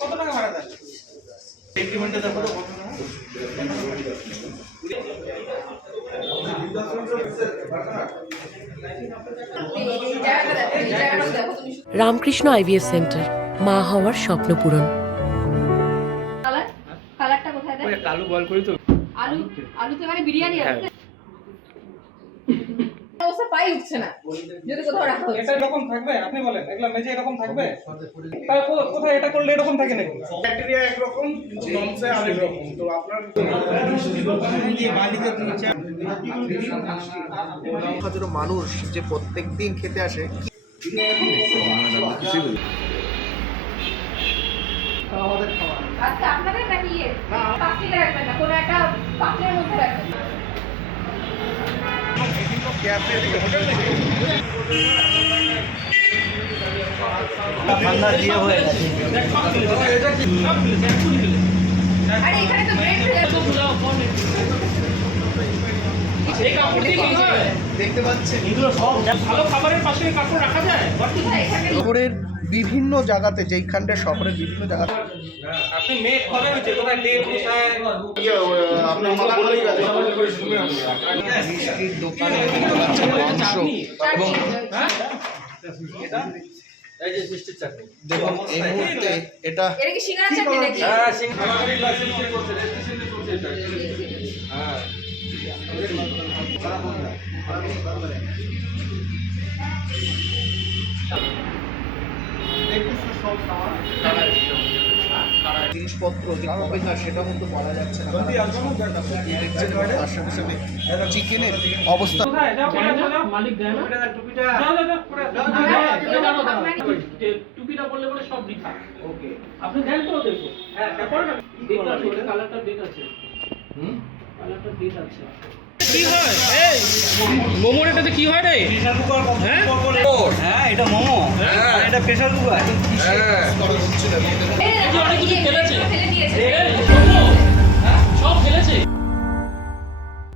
কত টাকা ভাড়া দেন? এগ্রিমেন্টে দেখো তো কত টাকা। রামকৃষ্ণ আইভিএফ সেন্টার, মা হওয়ার স্বপ্ন পূরণ। কালারটা কোথায় দেয়? কালো বল করি তো। আলুতে মানে বিরিয়ানি আছে। অবস্থা পাই উঠছে না যদি কোথাও রাখা হয়। এটা এরকম থাকবে আপনি বলেন, এগুলা মেজে এরকম থাকবে? তাহলে কোথায় এটা করলে এরকম থাকে নাকি? ব্যাকটেরিয়া একরকম কিন্তু নমসে আরেক রকম। তো আপনার এই মালিকের নিচে হাজারো মানুষ যে প্রত্যেকদিন খেতে আসে। আচ্ছা আপনাদের নাকি পাত্রে রাখবেন না, কোনো একটা পাত্রের মধ্যে রাখবেন। ঠান্ডা দিয়ে হয়ে গেছে। আরে এখানে তো ব্রেড ফেলে দেখতে পাচ্ছেন এগুলো সব ভালো খাবারের পাশে কাপড় রাখা যায়। শহরের বিভিন্ন জায়গাতে, যেইখানটা শহরের বিভিন্ন জায়গাতে আপনি মেক করেন যে কোথায় লেট কোথায় আপনার মিষ্টির দোকানে মাংস এবং এই যে মিষ্টির চাটনি দেখুন এই মুহূর্তে এটা এটা কি সিঙ্গারা চাটনি নাকি? হ্যাঁ সিঙ্গারা লাইসেন্স করতে রেজিস্ট্রেশন করতে এটা হ্যাঁ জিনিসপত্র যে কবে না সেটা কিন্তু বলা যাচ্ছে না। দেখছেন তার সাথে সাথে চিকেনের অবস্থা। কোথায় যাও মালিক দেয় না টুপিটা যাও যাও টুপিটা বললে বলে সব লিখা। ওকে আপনি দেন তো দেখো। হ্যাঁ তারপর না ডেট আছে, ওটা কালারটা ডেট আছে। কালারটা ডেট আছে। কি হয় এই মোমোর এটাতে কি হয় রে? প্রেসার কুকার হ্যাঁ হ্যাঁ এটা মোমো হ্যাঁ এটা প্রেসার কুকার হ্যাঁ এই যে অনেক কিছু ফেলেছে। ফেলে দিয়েছে। সব ফেলেছে।